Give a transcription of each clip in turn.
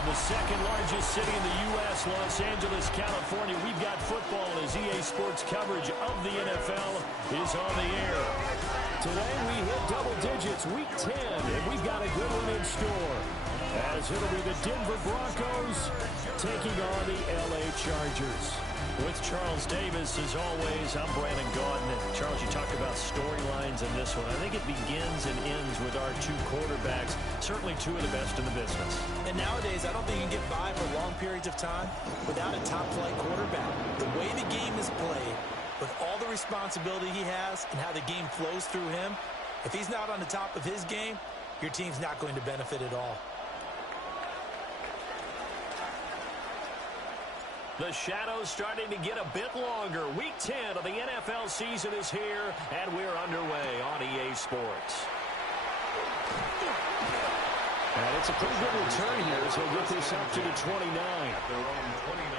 From the second largest city in the U.S., Los Angeles, California, we've got football as EA Sports coverage of the NFL is on the air. Today we hit double digits, week 10, and we've got a good one in store. As it'll be the Denver Broncos taking on the L.A. Chargers. With Charles Davis, as always, I'm Brandon Gaudin. And Charles, you talk about storylines in this one. I think it begins and ends with our two quarterbacks, certainly two of the best in the business. And nowadays, I don't think you can get by for long periods of time without a top-flight quarterback. The way the game is played, with all the responsibility he has and how the game flows through him, if he's not on the top of his game, your team's not going to benefit at all. The shadows starting to get a bit longer. Week 10 of the NFL season is here, and we're underway on EA Sports. And it's a pretty good return here as he'll get this up to the 29.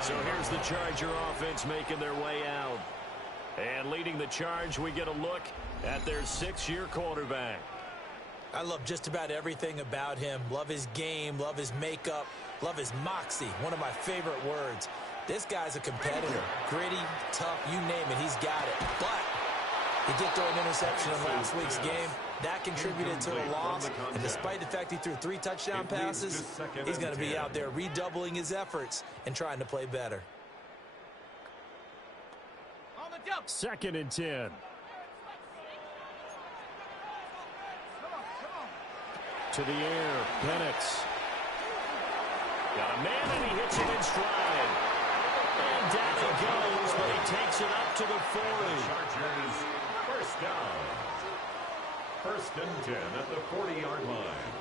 So here's the Charger offense making their way out. And leading the charge, we get a look at their 6-year quarterback. I love just about everything about him. Love his game, love his makeup, love his moxie, one of my favorite words. This guy's a competitor. Gritty, tough, you name it, he's got it. But he did throw an interception in last week's game. That contributed to the loss. And despite the fact he threw 3 touchdown passes, he's going to be out there redoubling his efforts and trying to play better. 2nd and 10. To the air, Penix. Got a man and he hits it in stride. And down it goes, but he takes it up to the 40. Chargers, first down. 1st and 10 at the 40-yard line.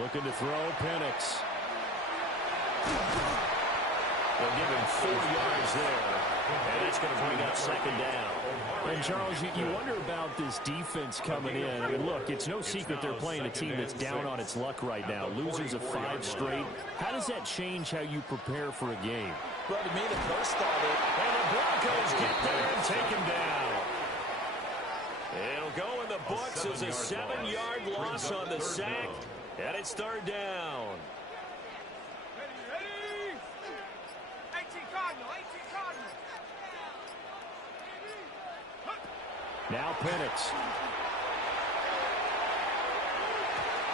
Looking to throw, Penix. They'll give him 4 yards there. And that's going to bring up 2nd down. And, Charles, you wonder about this defense coming in. I mean, look, it's no secret they're playing a team that's down on its luck right now. Losers of 5 straight. How does that change how you prepare for a game? Well, to me, the first thought is... And the Broncos get there and take him down. It'll go in the books as a 7-yard loss on the sack. And it's 3rd down. Now Penix.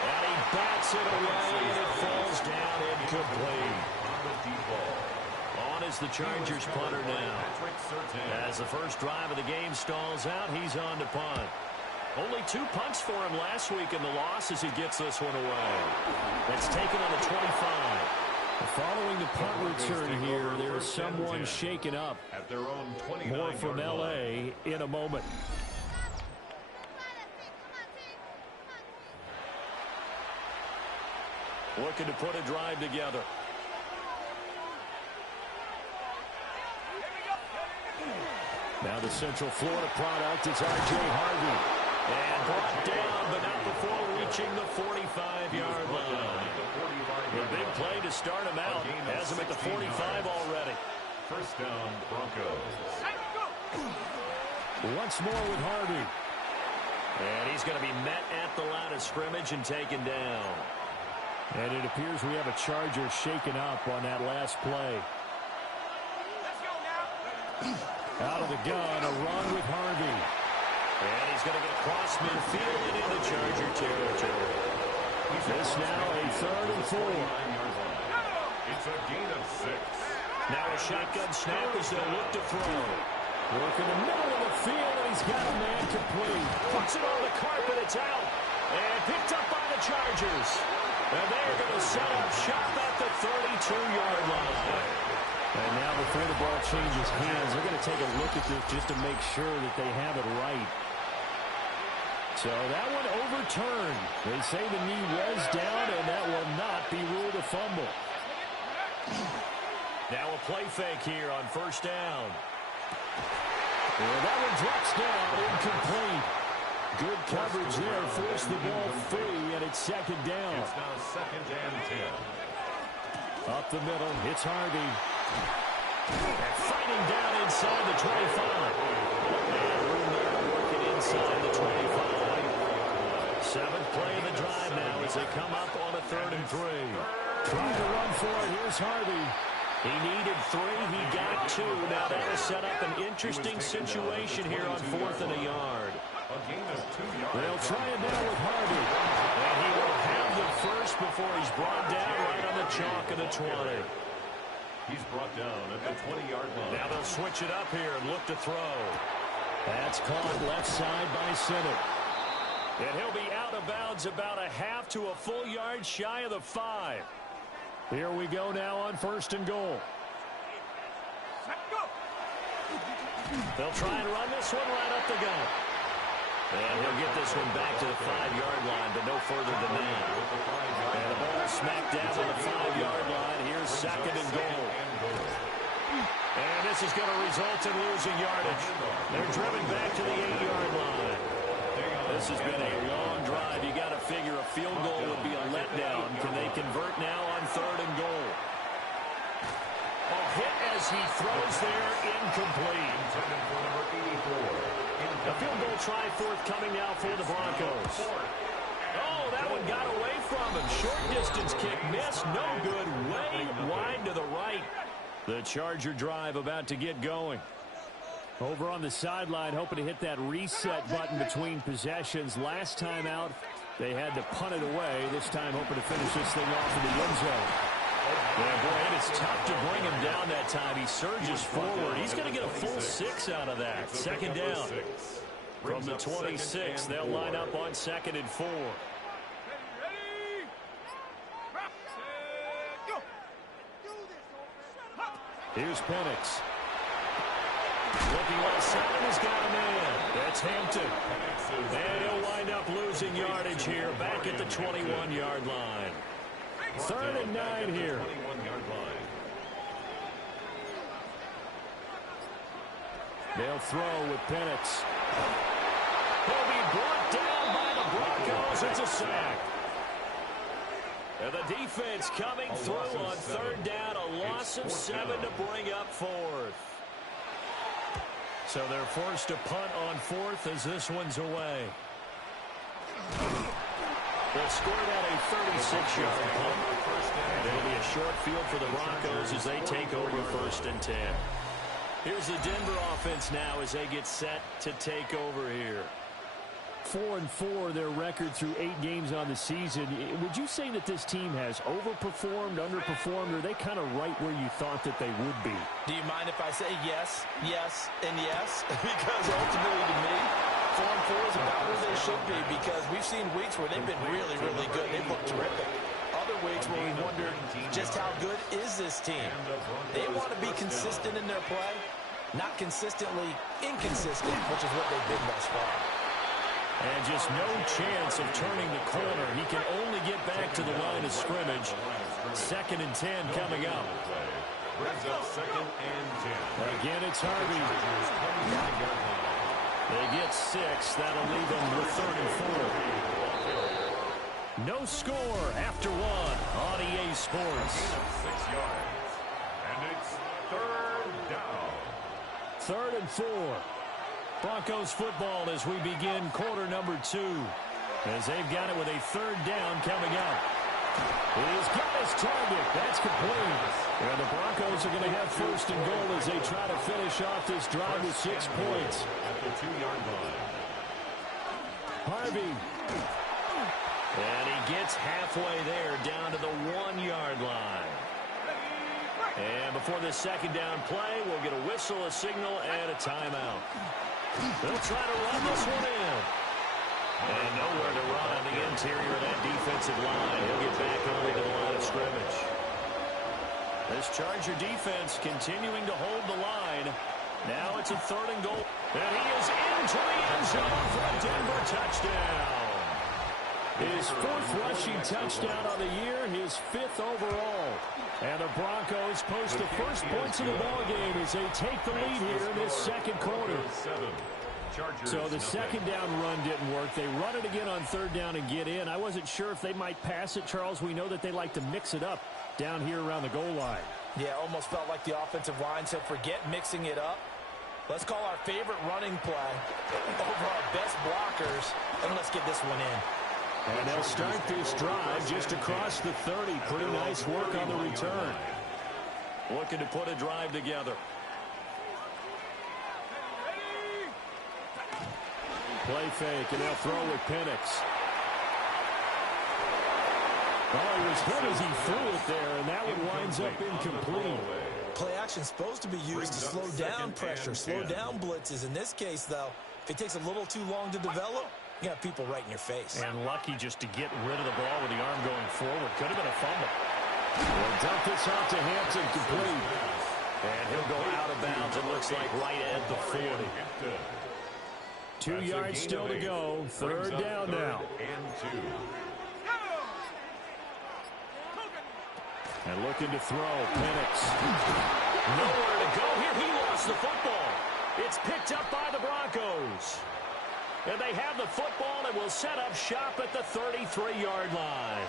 And he bats it away, and it falls down incomplete. On is the Chargers punter now. As the first drive of the game stalls out, he's on to punt. Only 2 punts for him last week in the loss as he gets this one away. That's taken on the 25. Following the punt return here, there's someone shaken up. More from L.A. in a moment. Looking to put a drive together. Now the Central Florida product is R.J. Harvey. And brought down, but not before reaching the 45-yard line. A big play to start him out. Has him at the 45 already. First down, Broncos. Once more with Harvey. And he's going to be met at the line of scrimmage and taken down. And it appears we have a Charger shaken up on that last play. Out of the gun, a run with Harvey. And he's going to get across midfield and into Charger territory. This now a 3rd and 4. It's a gain of 6. Now a shotgun snap as they'll look to throw. Work in the middle of the field, and he's got a man complete. Puts it on the carpet, it's out. And picked up by the Chargers. And they're going to set up shop at the 32-yard line. And now before the ball changes hands, they're going to take a look at this just to make sure that they have it right. So that one overturned. They say the knee was down, and that will not be ruled a fumble. Now a play fake here on 1st down. And that one drops down, incomplete. Good coverage there, forced the ball free, and it's 2nd down. It's now 2nd and 10. Up the middle, it's Harvey. And fighting down inside the 25. And room there working inside the 25. Seventh play of the drive now as they come up on a 3rd and 3. Trying to run for it. Here's Harvey. He needed 3. He got 2. Now that will set up an interesting situation here on 4th and a yard. They'll try it now with Harvey. And he will have the first before he's brought down right on the chalk of the 20. He's brought down at the 20-yard line. Now they'll switch it up here and look to throw. That's caught left side by Sinnott. And he'll be out of bounds about a half to a full yard shy of the 5. Here we go now on 1st and goal. They'll try and run this one right up the gut. And he'll get this one back to the 5-yard line, but no further than that. And the ball smacked down to the 5-yard line. Here's 2nd and goal. And this is going to result in losing yardage. They're driven back to the 8-yard line. This has been a long drive. You got to figure a field goal would be a letdown. Can they convert now on 3rd and goal? Hit as he throws there, incomplete. A field goal try forthcoming now for the Broncos. Oh, that one got away from him. Short distance kick missed. No good. Way wide to the right. The Charger drive about to get going. Over on the sideline, hoping to hit that reset button between possessions. Last time out, they had to punt it away. This time, hoping to finish this thing off in the end zone. Yeah, boy, it is tough to bring him down that time. He surges forward. He's going to get a full 6 out of that. 2nd down. From the 26, they'll line up on 2nd and 4. Here's Penix. Looking left side, he's got a man. That's Hampton. And he'll wind up losing yardage here, back at the 21-yard line. 3rd and 9 here. They'll throw with Penix. He'll be brought down by the Broncos. It's a sack. And the defense coming through on 3rd down. A loss of 7 to bring up 4th. So they're forced to punt on 4th as this one's away. They'll score that a 36-yard punt. It'll be a short field for the Broncos as they take over 1st and 10. Here's the Denver offense now as they get set to take over here. 4-4 their record through 8 games on the season. Would you say that this team has overperformed, underperformed, or are they kind of right where you thought that they would be? Do you mind if I say yes, yes, and yes? Because ultimately to me, 4-4 is about where they should be, because we've seen weeks where they've been really, really good. They've looked terrific. Other weeks where we wondered just how good is this team. They want to be consistent in their play, not consistently inconsistent, which is what they've been thus far. And just no chance of turning the corner. He can only get back to the line of scrimmage. 2nd and 10 coming up. Again, it's Harvey. They get 6. That'll leave them with 3rd and 4. No score after 1 on EA Sports. 6 yards. And it's 3rd down. 3rd and 4. Broncos football as we begin quarter number 2. As they've got it with a 3rd down coming up. He's got his target. That's complete. And the Broncos are going to have 1st and goal as they try to finish off this drive with 6 points. At the 2-yard line. Harvey. And he gets halfway there down to the 1-yard line. And before the 2nd down play, we'll get a whistle, a signal, and a timeout. They'll try to run this one in. And nowhere to run on the interior of that defensive line. He'll get back only to the line of scrimmage. This Charger defense continuing to hold the line. Now it's a 3rd and goal. And he is into the end zone for a Denver touchdown. His 4th rushing touchdown on the year, his 5th overall. And the Broncos post the first points of the ballgame as they take the lead here in this 2nd quarter. So the 2nd down run didn't work. They run it again on 3rd down and get in. I wasn't sure if they might pass it, Charles. We know that they like to mix it up down here around the goal line. Yeah, almost felt like the offensive line said, forget mixing it up. Let's call our favorite running play over our best blockers, and let's get this one in. And they'll start this drive just across the 30. Pretty nice work on the return. Looking to put a drive together. Play fake, and they'll throw with Penix. Oh, he was hit as he threw it there, and that one winds up incomplete. Play action is supposed to be used to slow down pressure, slow down blitzes. In this case, though, if it takes a little too long to develop, you got people right in your face. And lucky just to get rid of the ball with the arm going forward. Could have been a fumble. They'll dump this off to Hampton, complete. And he'll go out of bounds, it looks like, right at the 40. 2 yards still to go. Third down now. And looking to throw, Penix. Nowhere to go here. He lost the football. It's picked up by the Broncos. And they have the football and will set up shop at the 33-yard line.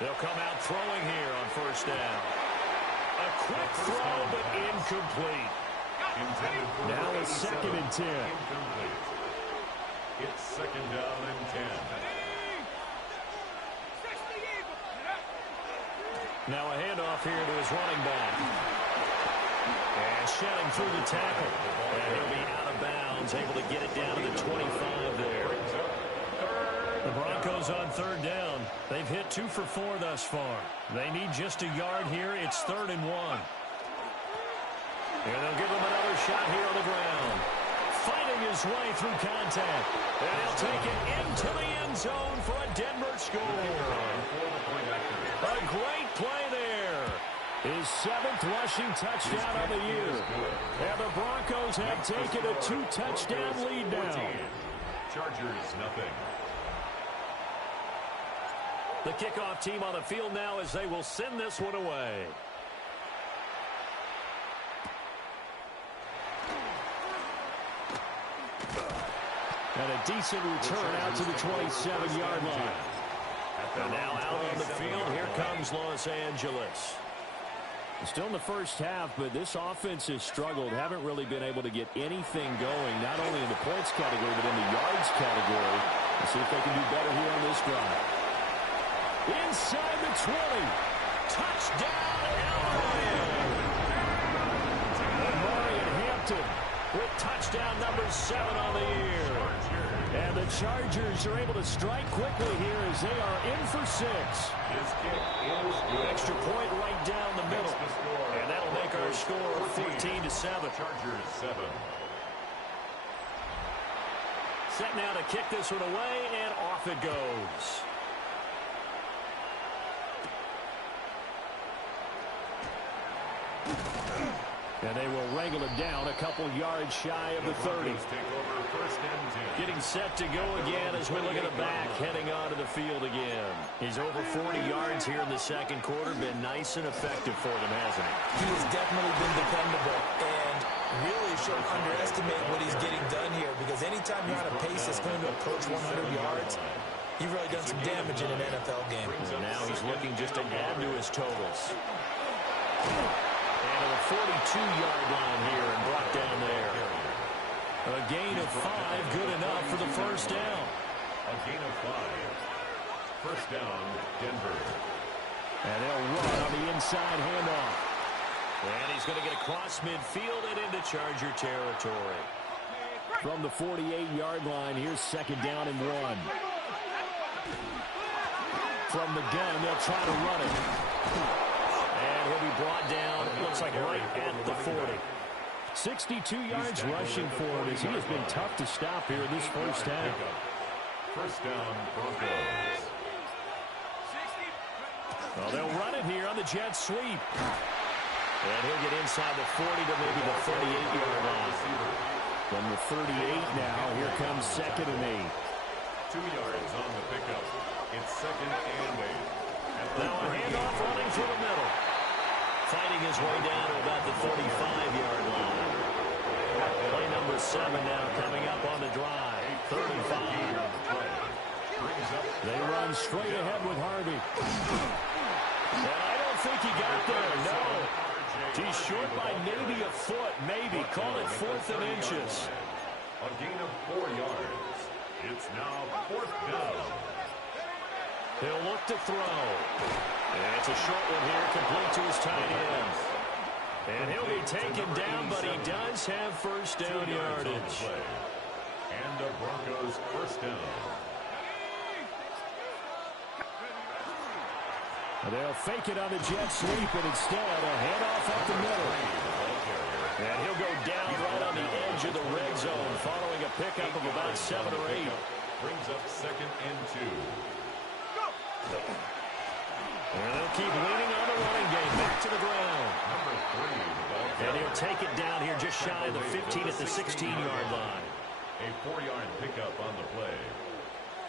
They'll come out throwing here on first down. A quick throw, but incomplete. Now it's 2nd and 10. It's 2nd down and 10. Now a handoff here to his running back. And shedding through the tackle. And he'll be out of bounds, able to get it down to the 25 there. The Broncos on third down. They've hit 2 for 4 thus far. They need just a yard here. It's 3rd and 1. And they'll give him another shot here on the ground. Fighting his way through contact. And he'll take it into the end zone for a Denver score. A great play there. His 7th rushing touchdown of the year. And the Broncos have taken a 2-touchdown lead now. Chargers, nothing. The kickoff team on the field now as they will send this one away. And a decent return out to the 27-yard line. And now out on the field, here comes Los Angeles. Still in the first half, but this offense has struggled. Haven't really been able to get anything going, not only in the points category, but in the yards category. Let's see if they can do better here on this drive. Inside the 20. Touchdown, Marion Hampton with touchdown number 7 on the year. And the Chargers are able to strike quickly here as they are in for 6. Extra point right down the middle. And that'll make our score 14-7. Chargers 7. Set now to kick this one away, and off it goes. And they will wrangle it down a couple yards shy of the 30. Getting set to go again as we look at the back, heading onto the field again. He's over 40 yards here in the second quarter. Been nice and effective for them, hasn't he? He has definitely been dependable, and really shouldn't underestimate what he's getting done here, because anytime you're on a pace that's going to approach 100 yards, you've really done some damage in an NFL game. And now he's looking just to add to his totals. And a 42-yard line here and brought down there. A gain of 5, good enough for the first down. A gain of 5. First down, Denver. And they'll run on the inside handoff. And he's going to get across midfield and into Charger territory. From the 48-yard line, here's 2nd down and 1. From the gun, they'll try to run it. And he'll be brought down, looks like right at the 40. 62 yards rushing for him as he has been tough to stop here in this first half. First down, Broncos. Well, they'll run it here on the jet sweep. And he'll get inside the 40 to maybe the 38-yard line. From the 38 now, here comes 2nd and 8. 2 yards on the pickup. It's 2nd and 8. Now a handoff running through the middle. Fighting his way down to about the 35-yard line. Play number 7 now coming up on the drive. 3rd and 5. They run straight ahead with Harvey. And I don't think he got there, no. He's short by maybe a foot, maybe. Call it 4th and inches. A gain of 4 yards. It's now 4th down. He'll look to throw. And it's a short one here, complete to his tight end. And he'll be taken down, but he does have first down yardage. And the Broncos first down. They'll fake it on the jet sweep, and instead a handoff up the middle. And he'll go down right on the edge of the red zone following a pickup of about 7 or 8. Brings up 2nd and 2. And they'll keep leaning on the running game. Back to the ground. Number 3. And he'll take it down here just shy of the 15 at the 16-yard line. A 4-yard pickup on the play.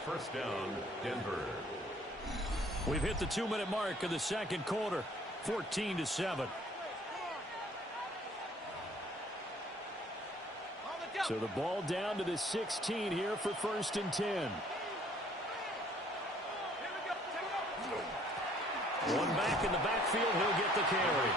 First down, Denver. We've hit the 2-minute mark of the second quarter. 14-7. So the ball down to the 16 here for 1st and 10. One back in the backfield, he'll get the carry.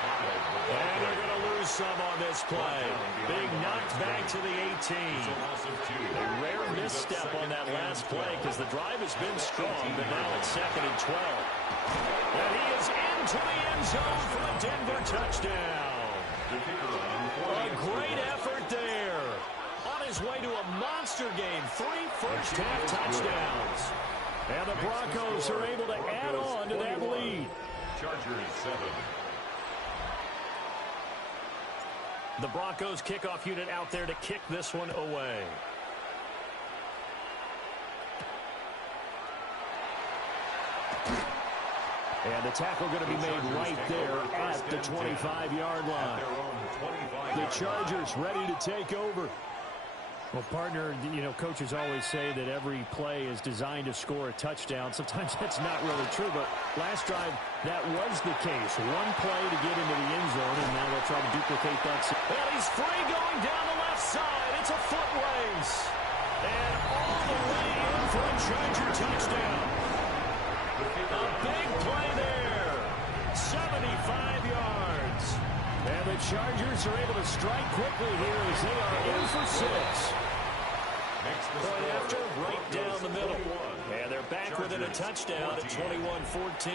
And they're going to lose some on this play. Being knocked back to the 18. A rare misstep on that last play because the drive has been strong, but now it's 2nd and 12. And he is into the end zone for a Denver touchdown. A great effort there. On his way to a monster game, 3 first-half touchdowns. And the Broncos are able to add on to that lead. Chargers 7. The Broncos kickoff unit out there to kick this one away. And the tackle going to be made right there at the 25-yard line. The Chargers ready to take over. Well, partner, you know, coaches always say that every play is designed to score a touchdown. Sometimes that's not really true, but last drive, that was the case. One play to get into the end zone, and now they'll try to duplicate that. And he's free going down the left side. It's a foot race. And all the way in for a Charger touchdown. A big play there. 75 yards. And the Chargers are able to strike quickly here as they are in for 6. Point after, right down the middle. And they're back within a touchdown at 21-14.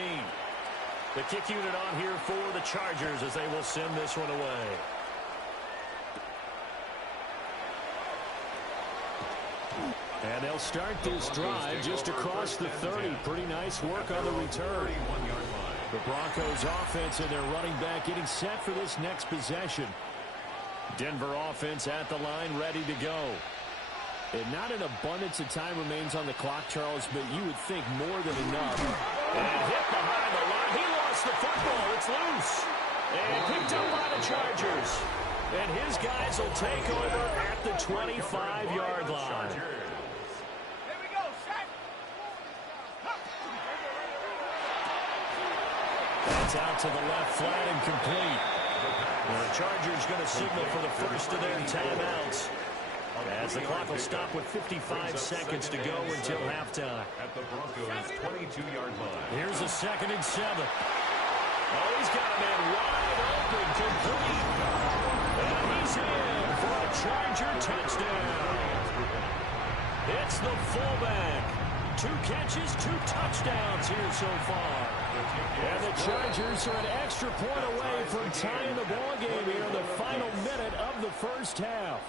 The kick unit on here for the Chargers as they will send this one away. And they'll start this drive just across the 30. Pretty nice work on the return. The Broncos offense and their running back getting set for this next possession. Denver offense at the line ready to go. And not an abundance of time remains on the clock, Charles, but you would think more than enough. And hit behind the line. He lost the football. It's loose. And picked up by the Chargers. And his guys will take over at the 25-yard line. That's out to the left, flat and complete. And the Chargers going to signal for the first of their timeouts, as the clock will stop with 55 seconds to go until halftime. At the Broncos' 22-yard line. Here's a 2nd and 7. Oh, he's got a man wide open, complete. And he's in for a Charger touchdown. It's the fullback. 2 catches, 2 touchdowns here so far. And the Chargers are an extra point away from tying the ball game here in the final minute of the first half.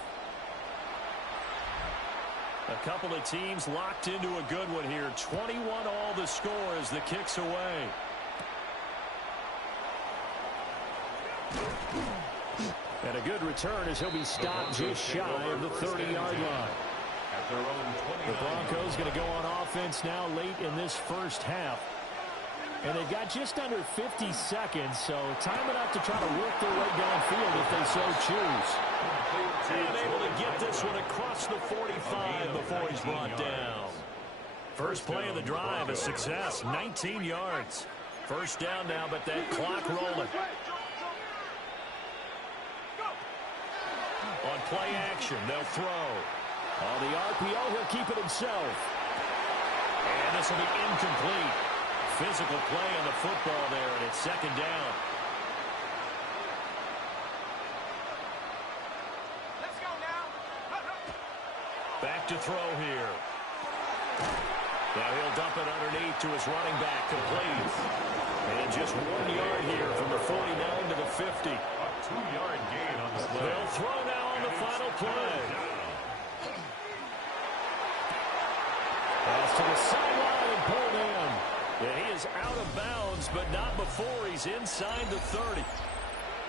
A couple of teams locked into a good one here. 21 all the score as the kick's away. And a good return as he'll be stopped just shy of the 30-yard line. The Broncos going to go on offense now late in this first half. And they've got just under 50 seconds, so time enough to try to work their way downfield if they so choose. And able to get this one across the 45 before he's brought down. First play of the drive, a success, 19 yards. First down now, but that clock rolling. On play action, they'll throw. On the RPO, he'll keep it himself. And this will be incomplete. Physical play on the football there, and it's 2nd down. back to throw here. Now he'll dump it underneath to his running back, complete. And just 1 yard here from the 49 to the 50. A 2-yard gain on the play. They'll throw now on the final play. Pass to the sideline and pulled in. Yeah, he is out of bounds, but not before he's inside the 30.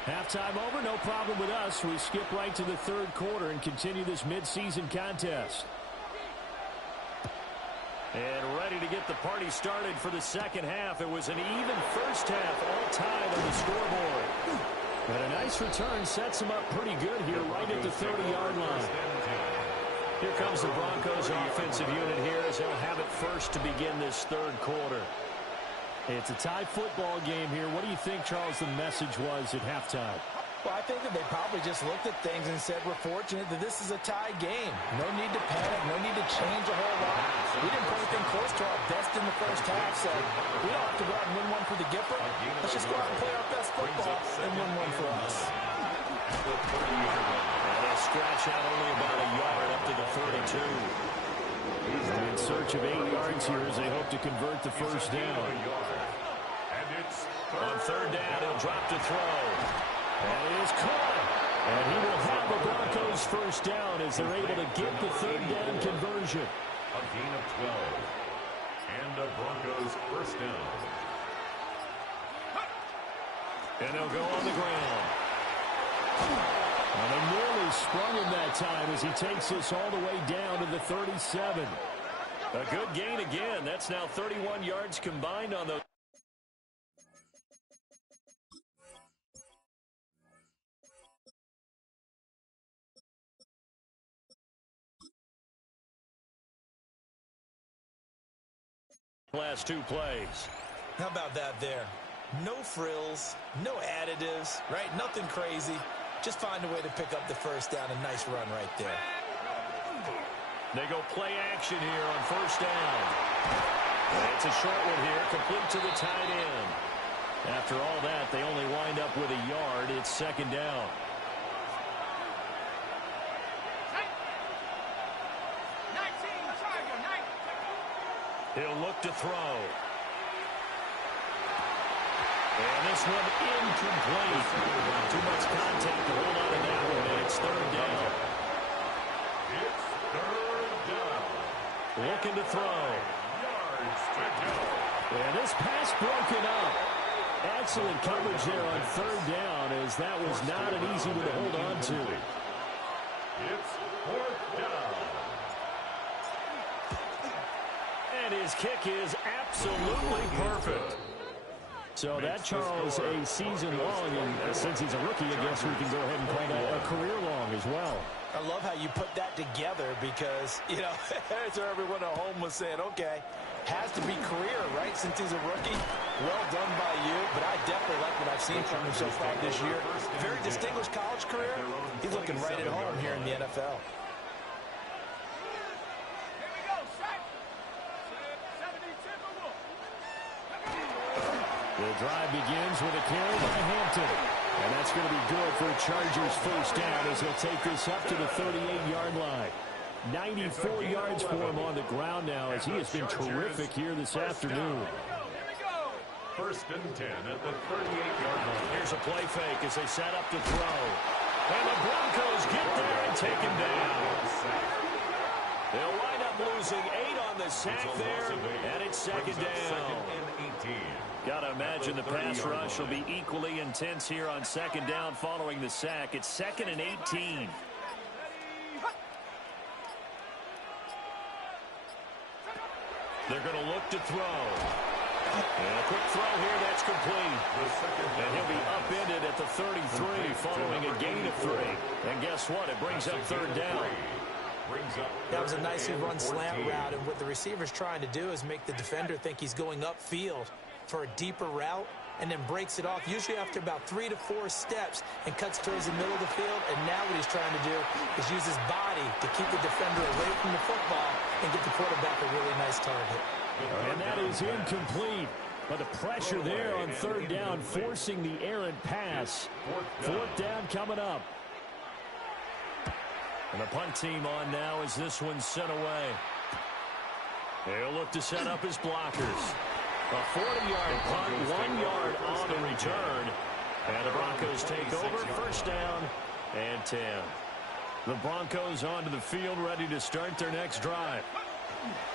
Halftime over, no problem with us. We skip right to the third quarter and continue this midseason contest. And ready to get the party started for the second half. It was an even first half, all tied on the scoreboard. But a nice return sets him up pretty good here right at the 30-yard line. Here comes the Broncos offensive unit here as they'll have it first to begin this third quarter. It's a tie football game here. What do you think, Charles, the message was at halftime? Well, I think that they probably just looked at things and said, we're fortunate that this is a tie game. No need to panic. No need to change a whole lot. We didn't put anything close to our best in the first half, so we don't have to go out and win one for the Gipper. Let's just go out and play our best football and win one for us. And they'll scratch out only about a yard up to the 32. In search of 8 yards here as they hope to convert the first down. On third down, he'll drop to throw. And it is caught. And he will have the Broncos first down as they're able to get the third down conversion. A gain of 12. And the Broncos first down. And they'll go on the ground. And they nearly sprung him that time as he takes this all the way down to the 37. A good gain again. That's now 31 yards combined on those. Last two plays. How about that there? No frills, no additives, right? Nothing crazy. Just find a way to pick up the first down. A nice run right there. They go play action here on first down. It's a short one here, complete to the tight end. After all that, they only wind up with a yard. It's second down. He'll look to throw. And this one incomplete. Too much contact to hold on to that one, and it's third down. It's third down. Looking to throw. Yards to go. And this pass broken up. Excellent coverage there on third down, as that was not an easy one to hold on to. It's fourth down. And his kick is absolutely perfect. So that, Charles, a season long, and since he's a rookie, I guess we can go ahead and call that a career long as well. I love how you put that together because, you know, as everyone at home was saying, okay, has to be career, right, since he's a rookie. Well done by you, but I definitely like what I've seen from him so far this year. Very distinguished college career. He's looking right at home here in the NFL. The drive begins with a carry by Hampton. And that's going to be good for a Chargers first down as he'll take this up to the 38-yard line. 94 yards for him on the ground now as he has been terrific here this afternoon. First and 10 at the 38-yard line. Here's a play fake as they set up to throw. And the Broncos get there and take him down. They'll wind up losing 8 on the sack there, and it's second down. Got to imagine the pass rush will be equally intense here on second down following the sack. It's second and 18. They're going to look to throw. And a quick throw here, that's complete. And he'll be upended at the 33 following a gain of 3. And guess what? It brings up third down. That was a nicely run slant route, and what the receiver's trying to do is make the defender think he's going upfield for a deeper route, and then breaks it off, usually after about 3 to 4 steps, and cuts towards the middle of the field. And now what he's trying to do is use his body to keep the defender away from the football and get the quarterback a really nice target. And that is incomplete. But the pressure there on third down, forcing the errant pass. Fourth down coming up. And the punt team on now as this one's sent away. They'll look to set up his blockers. A 40-yard punt, 1 yard on the return. And the Broncos take over, first down and 10. The Broncos onto the field, ready to start their next drive.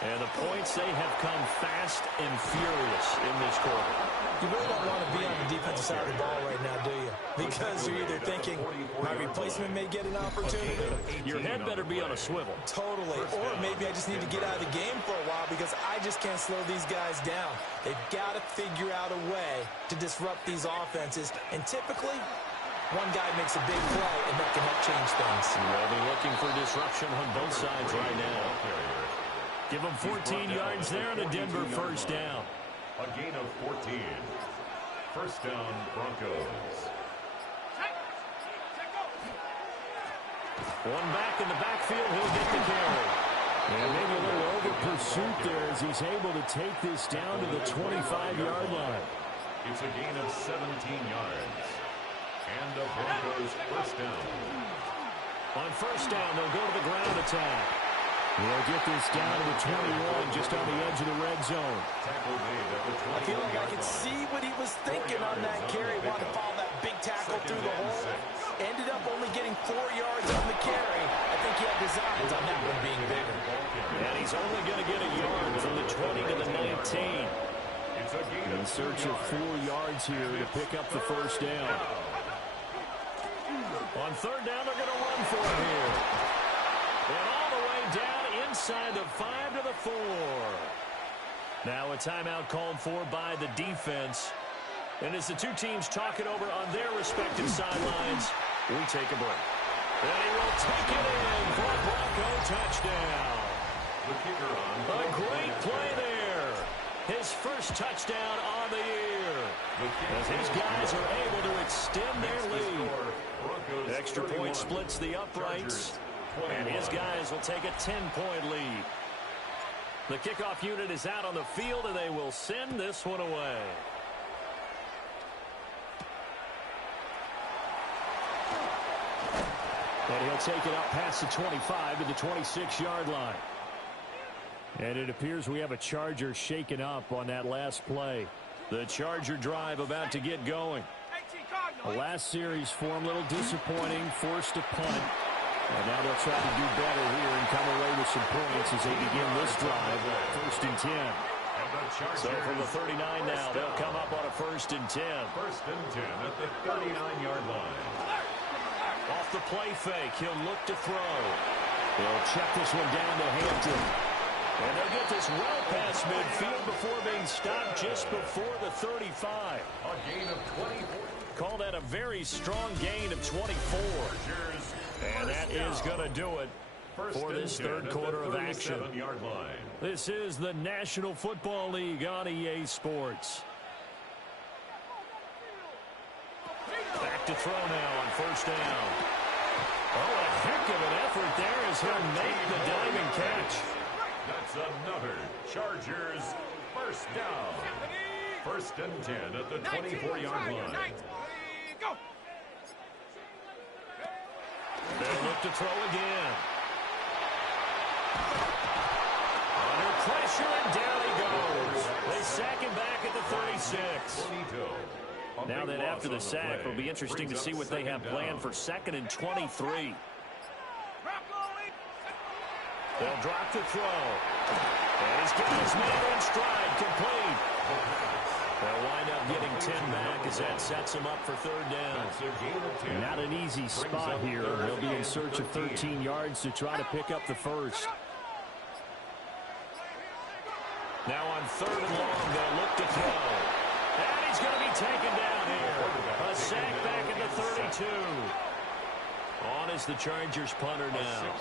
And the points, they have come fast and furious in this quarter. You really don't want to be on the defensive side of the ball right now, do you? Because you're either thinking, my replacement may get an opportunity. Your head better be on a swivel. Totally. Or maybe I just need to get out of the game for a while because I just can't slow these guys down. They've got to figure out a way to disrupt these offenses. And typically, one guy makes a big play, and that can help change things. They'll be looking for disruption on both sides right now. Give them 14 yards there and a Denver first down. A gain of 14. First down, Broncos. One back in the backfield, he'll get the carry. And maybe a little over pursuit there as he's able to take this down to the 25-yard line. It's a gain of 17 yards. And the Broncos first down. On first down, they'll go to the ground attack. They'll get this down to the 21, just on the edge of the red zone. I feel like I could see what he was thinking on that carry. Wanted to follow that big tackle through the hole. Ended up only getting 4 yards on the carry. I think he had designs on that one being bigger. And he's only going to get a yard from the 20 to the 19. In search of 4 yards here to pick up the first down. On third down, they're going to run for it here. And all the way down inside the 5 to the 4. Now a timeout called for by the defense. And as the two teams talk it over on their respective sidelines, we take a break. And he will take it in for a Bronco touchdown. A great play there. His first touchdown on the year. As these guys are able to extend their lead. Extra point splits the uprights. And his guys will take a 10-point lead. The kickoff unit is out on the field, and they will send this one away. And he'll take it up past the 25 to the 26-yard line. And it appears we have a Charger shaken up on that last play. The Charger drive about to get going. The last series for him, a little disappointing, forced a punt. And now they'll try to do better here and come away with some points as they begin this drive. First and 10. So from the 39 now, they'll come up on a first and 10. First and 10 at the 39-yard line. Off the play fake, he'll look to throw. They'll check this one down to Hampton. And they'll get this well past midfield before being stopped just before the 35. A gain of 24. Call that a very strong gain of 24. And that is going to do it for this third quarter of action. This is the National Football League on EA Sports. Back to throw now on first down. Oh, a heck of an effort there as he'll make the diving catch. That's another Chargers first down. First and 10 at the 24-yard line. They'll look to throw again. Under pressure, and down he goes. They sack him back at the 36. Now then, after the sack, it'll be interesting to see what they have planned for second and 23. They'll drop the throw. And he's getting his man in stride, complete. They'll wind up getting 10 back as that sets him up for third down. Not an easy spot here. They'll be in search of 13 yards to try to pick up the first. Now on third and long, they'll look to throw. And he's going to be taken down here. A sack back at the 32. On is the Chargers punter now,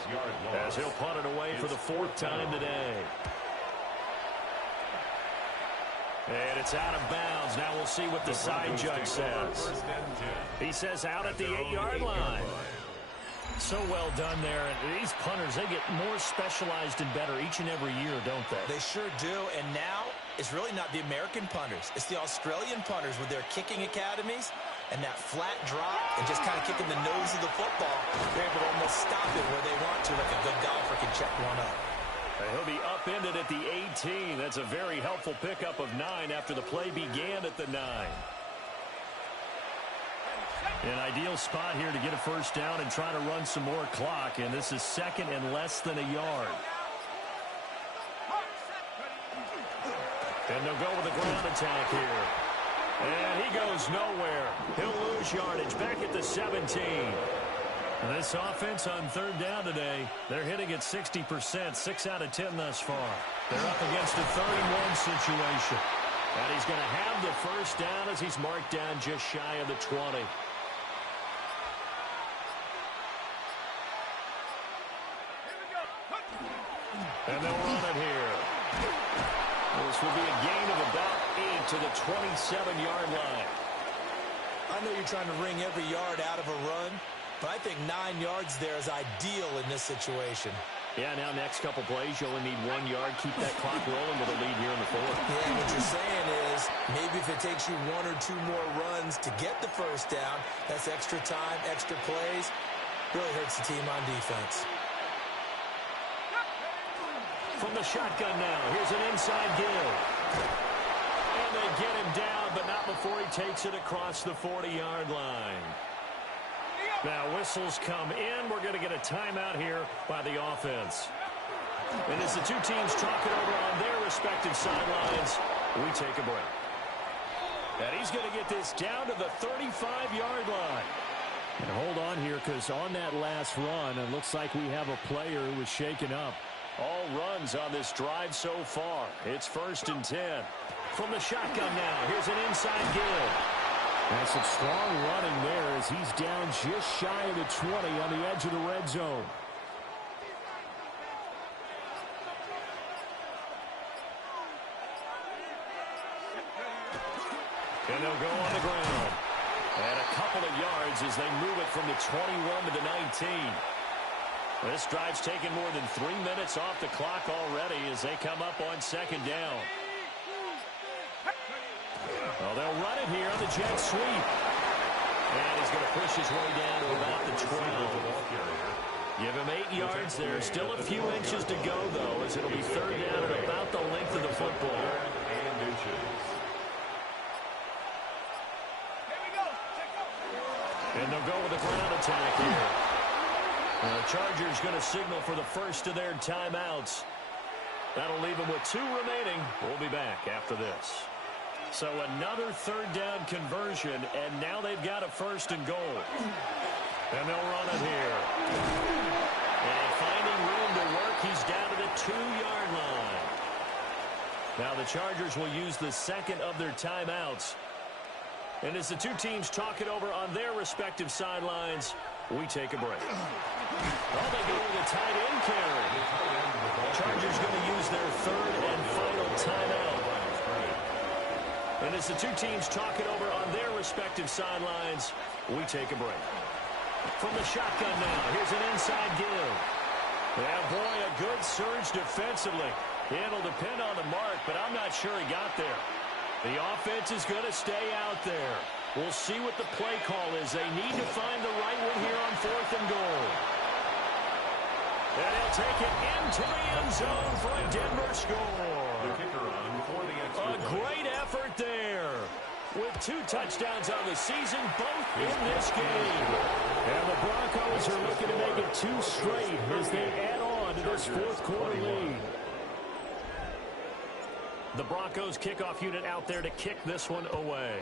as he'll punt it away for the fourth time today. And it's out of bounds. Now we'll see what the side judge says. He says out at the 8-yard line. So well done there. And these punters, they get more specialized and better each and every year, don't they? They sure do. And now is really not the American punters. It's the Australian punters with their kicking academies and that flat drop and just kind of kicking the nose of the football. They're able to almost stop it where they want to, like a good golfer can check one up. He'll be upended at the 18. That's a very helpful pickup of 9 after the play began at the 9. An ideal spot here to get a first down and try to run some more clock, and this is second and less than a yard. And they'll go with a ground attack here. And he goes nowhere. He'll lose yardage back at the 17. This offense on third down today, they're hitting at 60%, 6 out of 10 thus far. They're up against a 31 situation. And he's going to have the first down as he's marked down just shy of the 20. And they'll run it here. This will be a gain of about 8 to the 27-yard line. I know you're trying to wring every yard out of a run, but I think 9 yards there is ideal in this situation. Yeah, now next couple plays, you only need 1 yard. Keep that clock rolling with a lead here in the fourth. Yeah, what you're saying is maybe if it takes you 1 or 2 more runs to get the first down, that's extra time, extra plays. Really hurts the team on defense. From the shotgun now, here's an inside give. And they get him down, but not before he takes it across the 40-yard line. Now whistles come in. We're going to get a timeout here by the offense. And as the two teams talk it over on their respective sidelines, we take a break. And he's going to get this down to the 35-yard line. And hold on here, because on that last run, it looks like we have a player who was shaken up. All runs on this drive so far. It's 1st and 10. From the shotgun now, here's an inside give. And some strong running there as he's down just shy of the 20 on the edge of the red zone. And they'll go on the ground. And a couple of yards as they move it from the 21 to the 19. This drive's taken more than 3 minutes off the clock already as they come up on second down. Well, they'll run it here on the jet sweep. And he's going to push his way down to about the 12. Give him 8 yards there. Still a few inches to go, though, as it'll be third down at about the length of the football. And they'll go with a ground attack here. The Chargers going to signal for the first of their timeouts. That'll leave them with 2 remaining. We'll be back after this. So another third down conversion, and now they've got a 1st and goal. And they'll run it here. And finding room to work, he's down to the 2-yard line. Now the Chargers will use the second of their timeouts. And as the two teams talk it over on their respective sidelines, we take a break. Oh, they go with a tight end carry. Chargers going to use their 3rd and final timeout. And as the two teams talk it over on their respective sidelines, we take a break. From the shotgun now, here's an inside give. Yeah, boy, a good surge defensively. It'll depend on the mark, but I'm not sure he got there. The offense is going to stay out there. We'll see what the play call is. They need to find the right one here on 4th and goal. And he'll take it into the end zone for a Denver score. The kicker on for the extra A great effort there. With 2 touchdowns on the season, both in this game. And the Broncos are looking to make it 2 straight as they add on to this 4th quarter lead. The Broncos kickoff unit out there to kick this one away.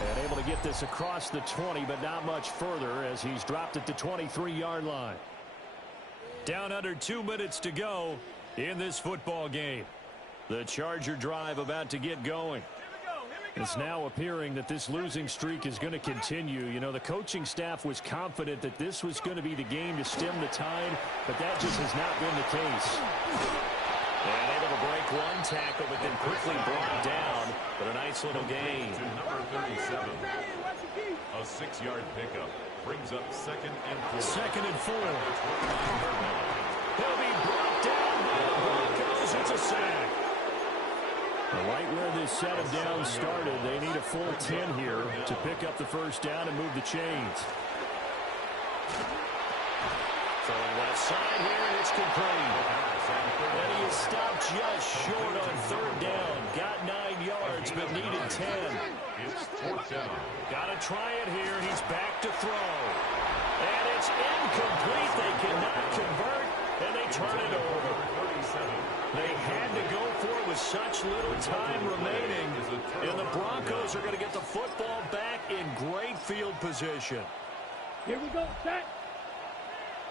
And able to get this across the 20, but not much further as he's dropped at the 23-yard line. Down under 2 minutes to go in this football game. The Charger drive about to get going. It's now appearing that this losing streak is going to continue. You know, the coaching staff was confident that this was going to be the game to stem the tide, but that just has not been the case. And able to break 1 tackle, but then quickly brought down. But a nice little gain. To number 37, a 6-yard pickup. Brings up 2nd and 4. 2nd and 4. He'll be brought down by the Broncos. It's a sack. Right where this set of downs started, they need a full 10 here to pick up the first down and move the chains. Throwing left side here, and it's complete. And he is stopped just short on 3rd down. Got 9 yards, but needed 10. It's 4th down. Got to try it here. He's back to throw. And it's incomplete. They cannot convert, and they turn it over. They had to go for it with such little time remaining. And the Broncos are going to get the football back in great field position. Here we go, set.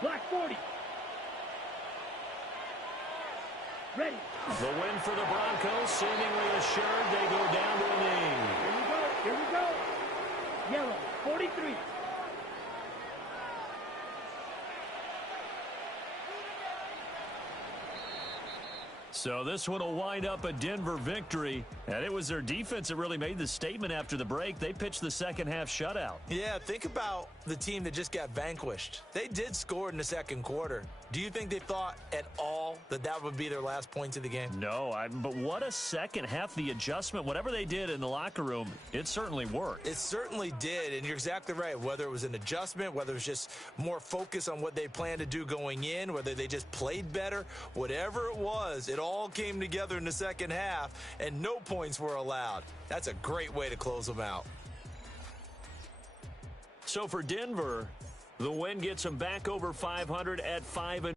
Black 40. Ready. The win for the Broncos, seemingly assured. They go down to a knee. Here we go, here we go. Yellow, 43. So this one will wind up a Denver victory. And it was their defense that really made the statement after the break. They pitched the second-half shutout. Yeah, think about the team that just got vanquished. They did score in the 2nd quarter. Do you think they thought at all that that would be their last points of the game? No, but what a second half. The adjustment, whatever they did in the locker room, it certainly worked. It certainly did, and you're exactly right. Whether it was an adjustment, whether it was just more focus on what they planned to do going in, whether they just played better, whatever it was, it all came together in the second half, and no points were allowed. That's a great way to close them out. So for Denver, the win gets them back over 500 at 5-.